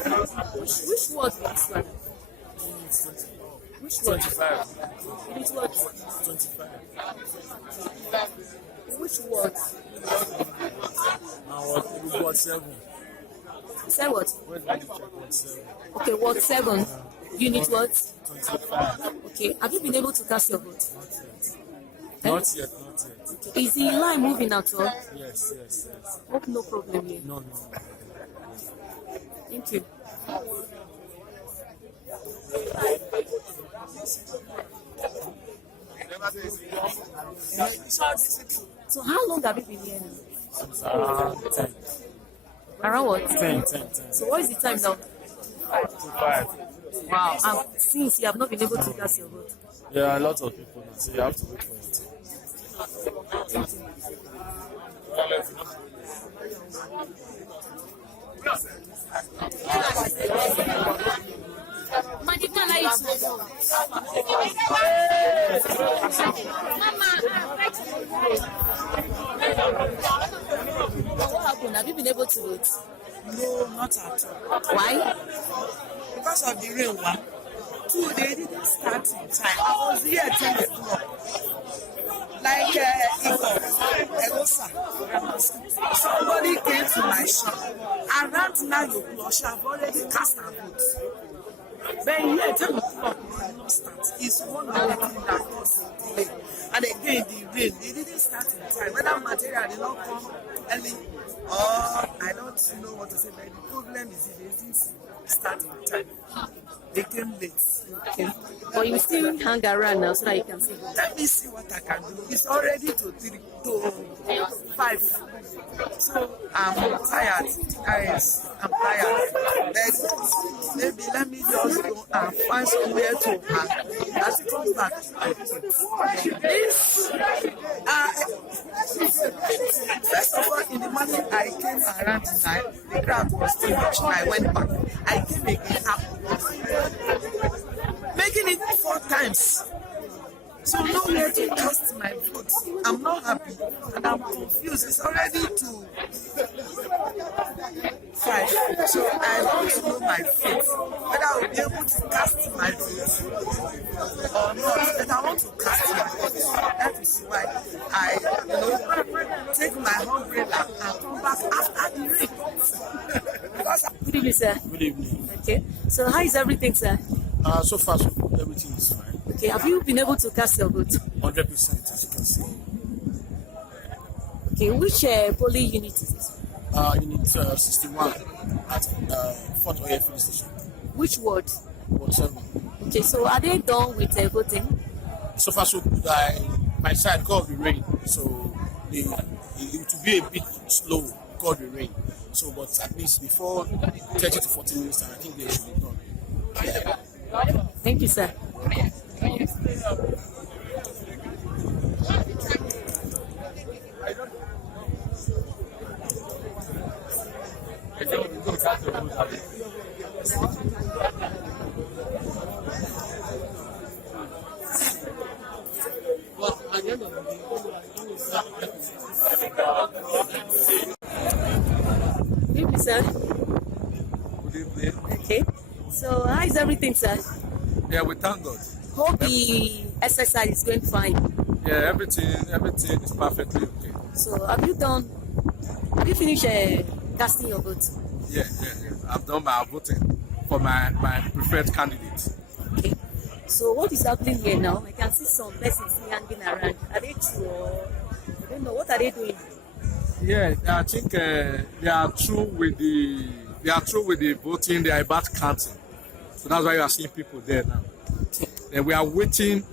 Which word is this one? Which word? 25. Unit what? 25. Which word? And what 7? Say what? Where's the check? What 7? Okay, word 7. Unit what? 25. Okay. Have you been able to cast your vote? Not yet, not yet. Okay. Is the line moving at all? Yes. Hope no problem here. No. Thank you. So how long have you been here now? It's around 10. Around what? 10. So what is the time now? 5. Wow. And since you have not been able to cast your vote. There are a lot of people now, so you have to wait for it. What happened? Have you been able to vote? No, not at all. Why? Because of the rain one. 2, they didn't start in time. I was here at 10 o'clock. Like somebody came to my shop. Around 9 o'clock, she have already cast her vote. But here, 10 o'clock, we did not start. It's one of the things that caused delay. And again, the rain, they didn't start in time. Whether material did not come early, or I don't know what to say, but the problem is they didn't start in time. They came late. Okay. But you still hang around now so that you can see. Let me see what I can do. It's already to 5. So I'm tired. Guys, I'm tired. But maybe let me just go and find somewhere to hang. As it comes back, this first of all, in the morning I came around 9. The crowd was too much. I went back. I came again making it 4 times. So nowhere to cast my vote. I'm not happy and I'm confused. It's already to 5. So I want to know my fate. Whether I will be able to cast my vote or not. But I want to cast my vote. That is why I take my umbrella and come back after the rain. Because Good evening, sir. Good evening. Okay. So how is everything, sir? So far, so good. Everything is fine. Okay. Have you been able to cast your vote? 100%, as you can see. Okay. Which polling unit is this? Unit 61 at Fort Oye Filling Station. Which ward? Ward 7. Okay. So are they done with voting? So far, so good. My side got the rain, so it will be a bit slow. Got the rain. So, but at least before 30 to 40 minutes, I think they should be done. Thank you, sir. Good evening, sir. Good evening. Okay. So how is everything, sir? Yeah, we thank God. Hope the exercise is going fine. Yeah, everything is perfectly okay. So have you finished casting your vote? Yeah. I've done my voting for my preferred candidate. Okay. So what is happening here now? I can see some persons hanging around. Are they true or I don't know, what are they doing? Yeah, I think they are through with the voting. They are about counting. So that's why you are seeing people there now. And we are waiting